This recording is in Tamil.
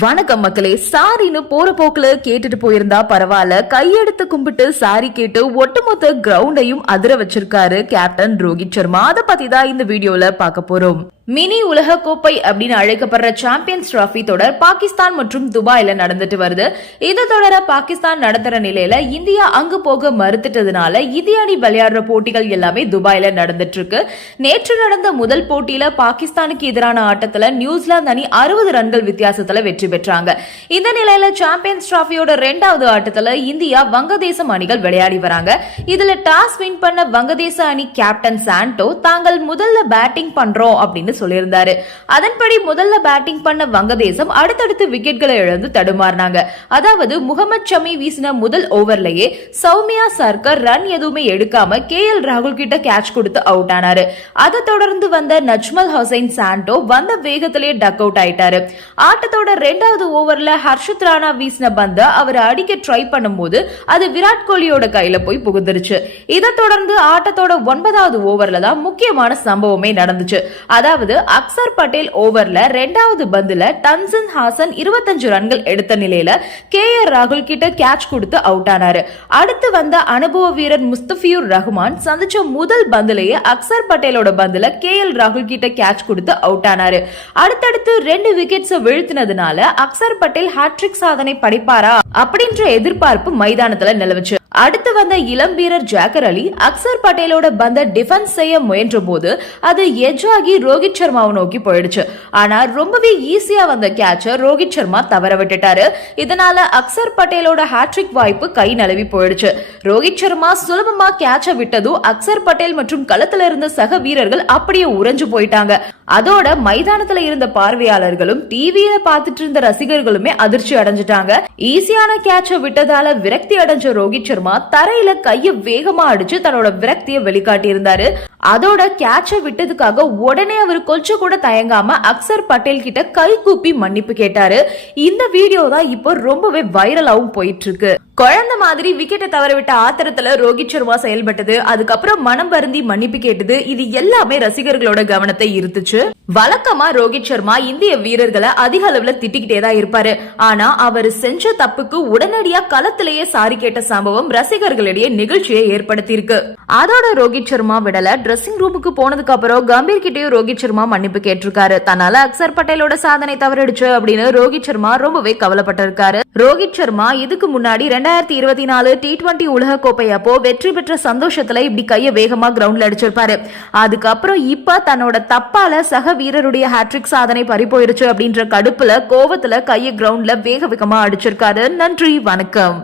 வணக்கம் மக்களே சாரின்னு போற போக்குல கேட்டுட்டு போயிருந்தா பரவாயில்ல. கையெடுத்து கும்பிட்டு சாரி கேட்டு ஒட்டுமொத்த கிரவுண்டையும் அதிர வச்சிருக்காரு கேப்டன் ரோஹித் சர்மா. அதை பத்தி தான் இந்த வீடியோல பார்க்க போறோம். மினி உலகக்கோப்பை கோப்பை அப்படின்னு அழைக்கப்படுற சாம்பியன்ஸ் டிராஃபி தொடர் பாகிஸ்தான் மற்றும் துபாயில நடந்துட்டு வருது. இதை தொடர பாகிஸ்தான் நடத்துற நிலையில இந்தியா அங்கு போக மறுத்துட்டதுனால இந்திய அணி விளையாடுற போட்டிகள் எல்லாமே துபாயில நடந்துட்டு இருக்கு. நேற்று நடந்த முதல் போட்டியில பாகிஸ்தானுக்கு எதிரான ஆட்டத்துல நியூசிலாந்து அணி அறுபது ரன்கள் வித்தியாசத்துல வெற்றி பெற்றாங்க. இந்த நிலையில சாம்பியன்ஸ் டிராஃபியோட ரெண்டாவது ஆட்டத்துல இந்தியா வங்கதேசம் அணிகள் விளையாடி வராங்க. இதுல டாஸ் வின் பண்ண வங்கதேச அணி கேப்டன் சாண்டோ தாங்கள் முதல்ல பேட்டிங் பண்றோம் அப்படின்னு சொல்லியிருந்தாரு. அதன்படி முதல்ல பேட்டிங் பண்ண வங்கதேசம் அடுத்தடுத்து விக்கெட்களை இழந்து தடுமாறினாங்க. அதாவது முகமது ஷமி வீசின முதல் ஓவர்லயே சௌமியா சர்க்கர் ரன் எதுவுமே எடுக்காம கே எல் ராகுல் கிட்ட கேட்ச் கொடுத்து அவுட் ஆனாரு. அதை தொடர்ந்து வந்த நஜ்மல் ஹசைன் சாண்டோ வந்த வேகத்திலேயே டக் அவுட் ஆயிட்டாரு. ஆட்டத்தோட ரெண்டாவது ஓவர்ல ஹர்ஷத் ராணா வீசின பந்த அவர் அடிக்க ட்ரை பண்ணும்போது அது விராட் கோலியோட கையில போய் புகுந்துருச்சு. இதை தொடர்ந்து ஆட்டத்தோட ஒன்பதாவது ஓவர்ல தான் முக்கியமான சம்பவமே நடந்துச்சு. அதாவது அக்சர் பட்டேல் ஓவர்ல ரெண்டாவது பந்துல டன்சன் ஹாசன் இருபத்தஞ்சு ரன்கள் எடுத்த நிலையில கே ஆர் ராகுல் கிட்ட கேட்ச் கொடுத்து அவுட் ஆனாரு. அடுத்து வந்த அனுபவ வீரர் முஸ்தபியூர் ரஹ்மான் சந்திச்ச முதல் பந்துலயே அக்சர் பட்டேலோட பந்துல கே எல் ராகுல் கிட்ட கேட்ச் கொடுத்து அவுட் ஆனாரு. அடுத்தடுத்து ரெண்டு விக்கெட்ஸ் வீழ்த்தினதுனால அக்சர் பட்டேல் ஹாட்ரிக் சாதனை படைப்பாரா அப்படின்ற எதிர்பார்ப்பு மைதானத்துல நிலவுச்சு. அடுத்து வந்த இளம் வீரர் ஜாக்கர் அலி அக்சர் பட்டேலோட பந்த டிஃபென்ஸ் செய்ய முயன்ற போது அது எஜ் ஆகி ரோஹித் சர்மாவை நோக்கி போயிடுச்சு. ஆனா ரொம்பவே ஈஸியா வந்த கேட்ச ரோஹித் சர்மா தவற விட்டுட்டாரு. இதனால அக்சர் பட்டேலோட ஹாட்ரிக் வாய்ப்பு கை நழுவி போயிடுச்சு. ரோஹித் சர்மா சுலபமா கேட்ச விட்டதும் அக்சர் பட்டேல் மற்றும் களத்துல இருந்த சக வீரர்கள் அப்படியே உறைஞ்சு போயிட்டாங்க. அதோட மைதானத்துல இருந்த பார்வையாளர்களும் டிவியில பார்த்துட்டு இருந்த ரசிகர்களுமே அதிர்ச்சி அடைஞ்சிட்டாங்க. ஈஸியான கேட்ச விட்டதால விரக்தி அடைஞ்ச ரோஹித் சர்மா தரையில கைய வேகமா அடிச்சு தன்னோட விரக்தியை வெளிக்காட்டி இருந்தாரு அதோட கேட்ச விட்டதுக்காக உடனே அவர் கொஞ்சம் கூட தயங்காம அக்சர் பட்டேல் கிட்ட கை கூப்பி மன்னிப்பு கேட்டாரு. இந்த வீடியோ தான் இப்போ ரொம்பவே வைரலாவும் போயிட்டு இருக்கு குழந்தை மாதிரி விக்கெட்டை தவற விட்ட ஆத்திரத்துல ரோஹித் சர்மா செயல்பட்டது. அதுக்கப்புறம் மனம் வருந்தி மன்னிப்பு கேட்டது. இது எல்லாமே ரசிகர்களோட கவனத்தை இருந்துச்சு வழக்கமா ரோஹித் சர்மா இந்திய வீரர்களை அதிக அளவுல திட்டிக்கிட்டே தான் இருப்பாரு. ஆனா அவர் செஞ்ச தப்புக்கு உடனடியா களத்திலேயே சாரி கேட்ட சம்பவம் ரசிகர்களிடையே நிகழ்ச்சியை ஏற்படுத்தியிருக்கு. அதோட ரோஹித் சர்மா விடல ட்ரெஸ்ஸிங் ரூமுக்கு போனதுக்கு அப்புறம் கம்பீர் கிட்டயும் ரோஹித் சர்மா மன்னிப்பு கேட்டிருக்காரு. தன்னால அக்சர் பட்டேலோட சாதனை தவறிடுச்சு அப்படின்னு ரோஹித் சர்மா ரொம்பவே கவலைப்பட்டிருக்காரு. ரோஹித் சர்மா இதுக்கு முன்னாடி ரெண்டாயிரத்தி இருபத்தி நாலு டி டுவெண்டி உலக கோப்பை அப்போ வெற்றி பெற்ற சந்தோஷத்துல இப்படி கைய வேகமா கிரவுண்ட்ல அடிச்சிருப்பாரு. அதுக்கப்புறம் இப்ப தன்னோட தப்பால சக வீரருடைய ஹாட்ரிக் சாதனை பறி போயிருச்சு அப்படின்ற கடுப்புல கோவத்துல கைய கிரவுண்ட்ல வேக வேகமா அடிச்சிருக்காரு. நன்றி வணக்கம்.